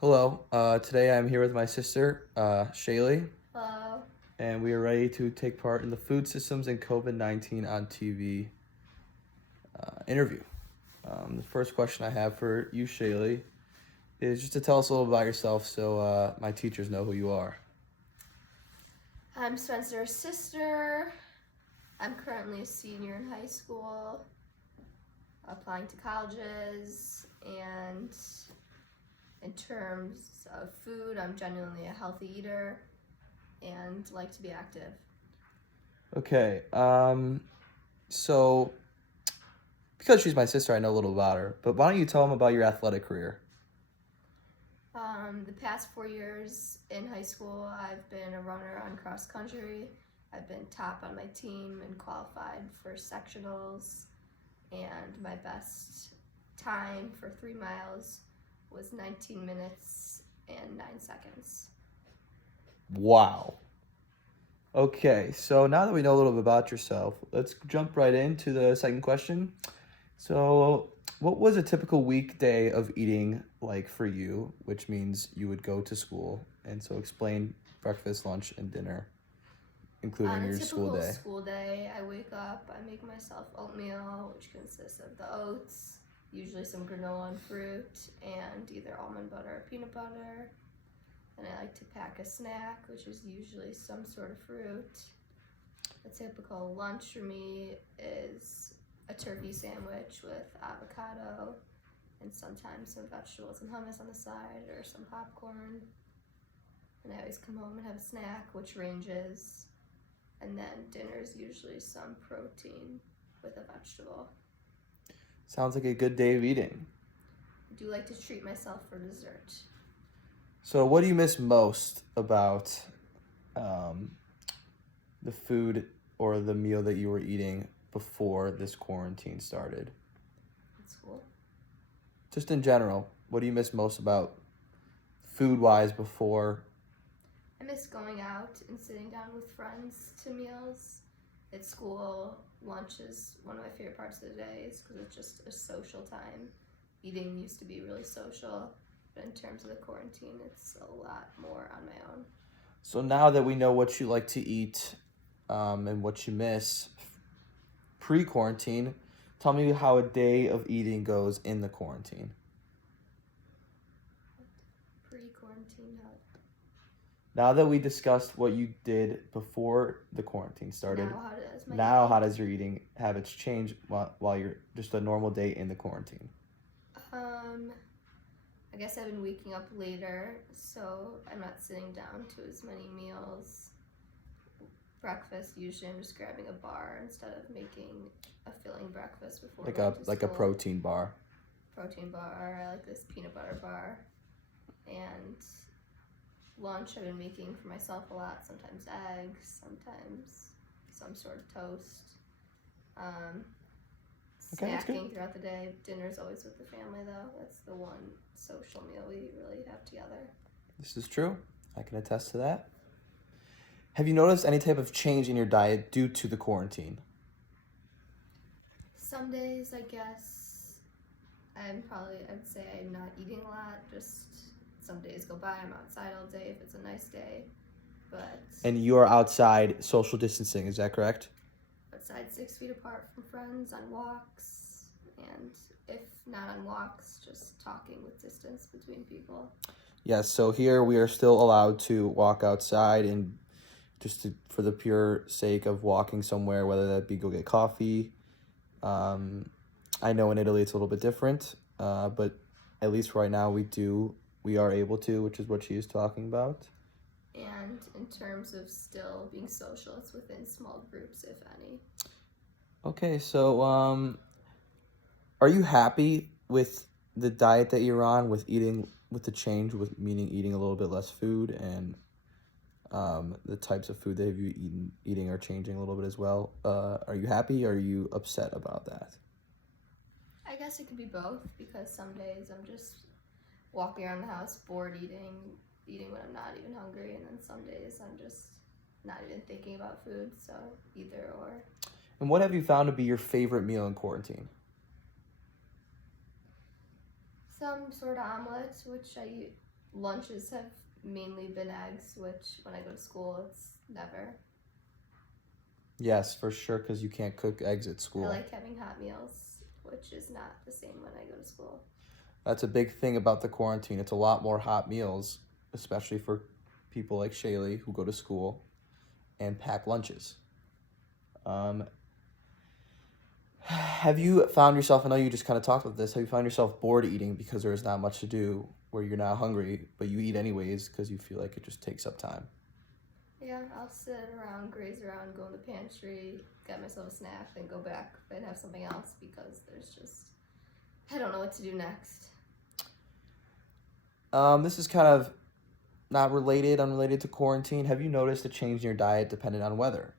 Hello. Today I'm here with my sister, Shaylee, Hello. and we are ready to take part in the Food Systems and COVID-19 on TV interview. The first question I have for you, Shaylee, is just to tell us a little about yourself so my teachers know who you are. I'm Spencer's sister. I'm currently a senior in high school, applying to colleges, and in terms of food, I'm genuinely a healthy eater and like to be active. Okay. So because she's my sister, I know a little about her, but why don't you tell them about your athletic career? The past 4 years in high school, I've been a runner on cross country. I've been top on my team and qualified for sectionals, and my best time for 3 miles was 19 minutes and 9 seconds. Wow. Okay, so now that we know a little bit about yourself, let's jump right into the second question. So, what was a typical weekday of eating like for you, which means you would go to school? And so explain breakfast, lunch, and dinner, including On a your school typical day. school day, I wake up, I make myself oatmeal, which consists of the oats, usually some granola and fruit, and either almond butter or peanut butter. And I like to pack a snack, which is usually some sort of fruit. A typical lunch for me is a turkey sandwich with avocado and sometimes some vegetables and hummus on the side or some popcorn. And I always come home and have a snack, which ranges. And then dinner is usually some protein with a vegetable. Sounds like a good day of eating. I do like to treat myself for dessert. So, what do you miss most about um, the food or the meal that you were eating before this quarantine started? At school. Just in general, what do you miss most about food wise before? I miss going out and sitting down with friends to meals. At school, lunch is one of my favorite parts of the day because it's just a social time. Eating used to be really social, but in terms of the quarantine, it's a lot more on my own. So now that we know what you like to eat and what you miss pre-quarantine, tell me how a day of eating goes in the quarantine. Pre-quarantine, Now that we discussed what you did before the quarantine started, now how does your eating habits change while you're just a normal day in the quarantine? I guess I've been waking up later, so I'm not sitting down to as many meals. Breakfast, usually I'm just grabbing a bar instead of making a filling breakfast before going to Like a school. protein bar. Protein bar, I like this peanut butter bar. And lunch I've been making for myself a lot, sometimes eggs, sometimes some sort of toast. Okay, that's good. Snacking throughout the day. Dinner's always with the family though. That's the one social meal we really have together. This is true. I can attest to that. Have you noticed any type of change in your diet due to the quarantine? Some days I guess I'd say I'm not eating a lot, just some days go by, I'm outside all day if it's a nice day. But And you are outside social distancing, is that correct? outside 6 feet apart from friends on walks, and if not on walks, just talking with distance between people. Yes, so here we are still allowed to walk outside and for the pure sake of walking somewhere, whether that be go get coffee. I know in Italy it's a little bit different, but at least right now we are able to, which is what she is talking about. And in terms of still being social, it's within small groups, if any. Okay, so are you happy with the diet that you're on, with the change, with meaning eating a little bit less food and the types of food that you eating are changing a little bit as well? Are you happy? Or are you upset about that? I guess it could be both because some days I'm just walking around the house bored eating when I'm not even hungry, and then some days I'm just not even thinking about food, so either or. And what have you found to be your favorite meal in quarantine? Some sort of omelet, which I lunches have mainly been eggs, which when I go to school, it's never. Yes, for sure, because you can't cook eggs at I school. like having hot meals, which is not the same when I go to school. That's a big thing about the quarantine. It's a lot more hot meals, especially for people like Shaylee who go to school and pack lunches. Have you found yourself, I know you just kind of talked about this, have you found yourself bored eating because there is not much to do where you're not hungry, but you eat anyways because you feel like it just takes up time? Yeah, I'll sit around, graze around, go in the pantry, get myself a snack, then go back and have something else because there's just, I don't know what to do next. This is kind of not unrelated to quarantine. Have you noticed a change in your diet dependent on weather?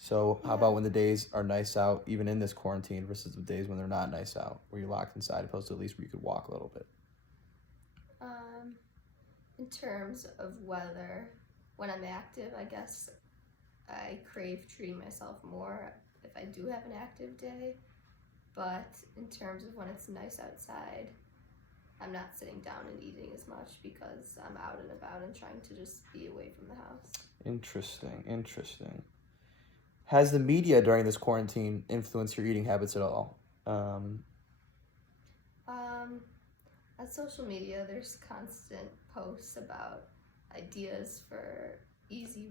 So how Yeah. about when the days are nice out, even in this quarantine, versus the days when they're not nice out, where you're locked inside, opposed to at least where you could walk a little bit? In terms of weather, when I'm active, I guess I crave treating myself more if I do have an active day. But in terms of when it's nice outside, I'm not sitting down and eating as much because I'm out and about and trying to just be away from the house. Interesting. Has the media during this quarantine influenced your eating habits at all? On social media, there's constant posts about ideas for easy,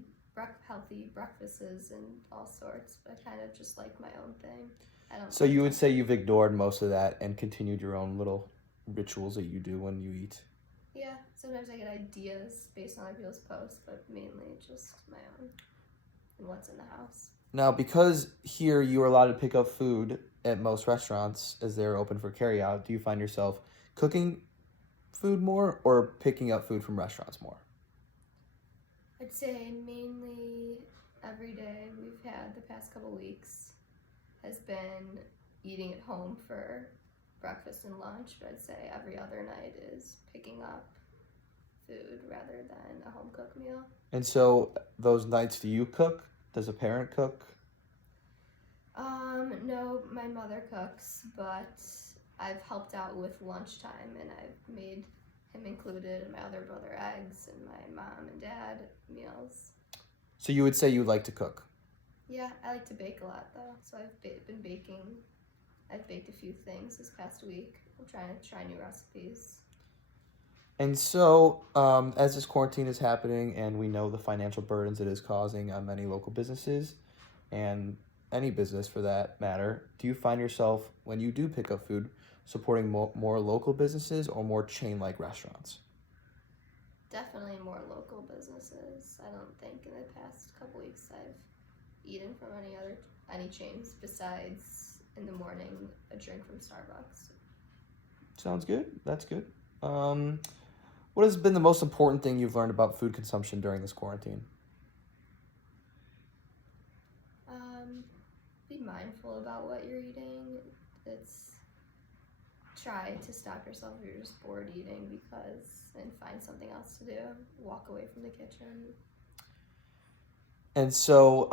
healthy breakfasts and all sorts, but I kind of just like my own thing. I don't. So you would say you've ignored most of that and continued your own little rituals that you do when you eat? Yeah, sometimes I get ideas based on other people's posts, but mainly just my own and what's in the house. Now, because here you are allowed to pick up food at most restaurants as they're open for carryout, do you find yourself cooking food more or picking up food from restaurants more? I'd say mainly every day we've had the past couple weeks has been eating at home for breakfast and lunch, but I'd say every other night is picking up food rather than a home cooked meal. And so those nights, do you cook? Does a parent cook? No, my mother cooks, but I've helped out with lunchtime and I've made him included and my other brother eggs and my mom and dad meals. So you would say you like to cook? Yeah, I like to bake a lot though, so I've been baking. I've baked a few things this past week. I'm trying to try new recipes. And so, as this quarantine is happening and we know the financial burdens it is causing on many local businesses and any business for that matter, do you find yourself, when you do pick up food, supporting more local businesses or more chain-like restaurants? Definitely more local businesses. I don't think in the past couple weeks I've eaten from any chains besides in the morning a drink from Starbucks. Sounds good. That's good. What has been the most important thing you've learned about food consumption during this quarantine? Be mindful about what you're eating. Try to stop yourself if you're just bored eating and find something else to do. Walk away from the kitchen. And so,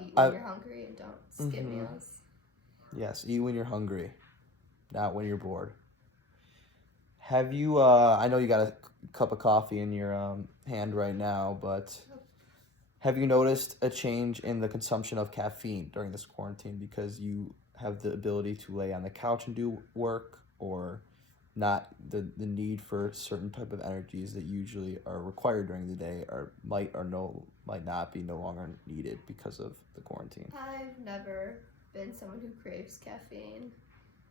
Eat when you're hungry and don't skip meals. Yes, eat when you're hungry, not when you're bored. Have you, I know you got a cup of coffee in your hand right now, but have you noticed a change in the consumption of caffeine during this quarantine because you have the ability to lay on the couch and do work, or not the need for certain type of energies that usually are required during the day might not be no longer needed because of the quarantine? I've never been someone who craves caffeine.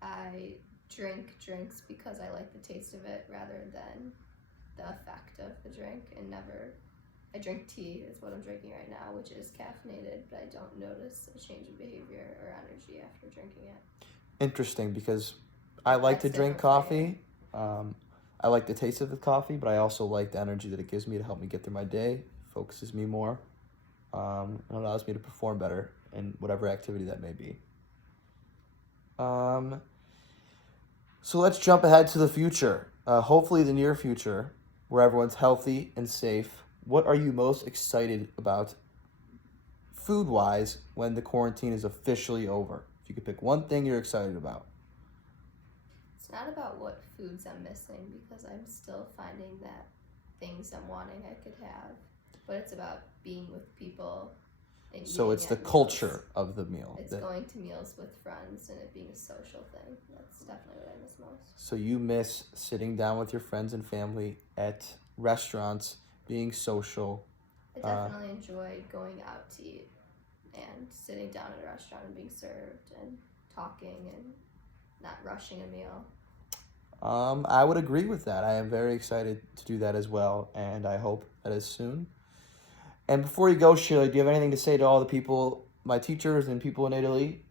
I drink drinks because I like the taste of it rather than the effect of the drink, and I drink tea is what I'm drinking right now, which is caffeinated, but I don't notice a change in behavior or energy after drinking it. Interesting, because I like to That's drink different for you. coffee. I like the taste of the coffee, but I also like the energy that it gives me to help me get through my day, focuses me more, and allows me to perform better in whatever activity that may be. So let's jump ahead to the future. Hopefully the near future, where everyone's healthy and safe. What are you most excited about food-wise when the quarantine is officially over? If you could pick one thing you're excited about. It's not about what foods I'm missing because I'm still finding that things I'm wanting I could have, but it's about being with people and So eating it's the at meals. culture of the meal. It's going to meals with friends and it being a social thing. That's definitely what I miss most. So you miss sitting down with your friends and family at restaurants, being social. I definitely enjoyed going out to eat and sitting down at a restaurant and being served and talking and not rushing a meal. I would agree with that. I am very excited to do that as well, and I hope that is soon. And before you go, Sheila, do you have anything to say to all the people, my teachers and people in Italy?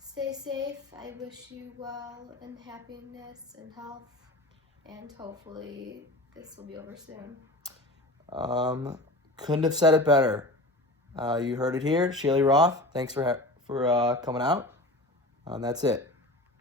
Stay safe. I wish you well and happiness and health, and hopefully this will be over soon. Couldn't have said it better. You heard it here. Sheila Roth, thanks for coming out. That's it.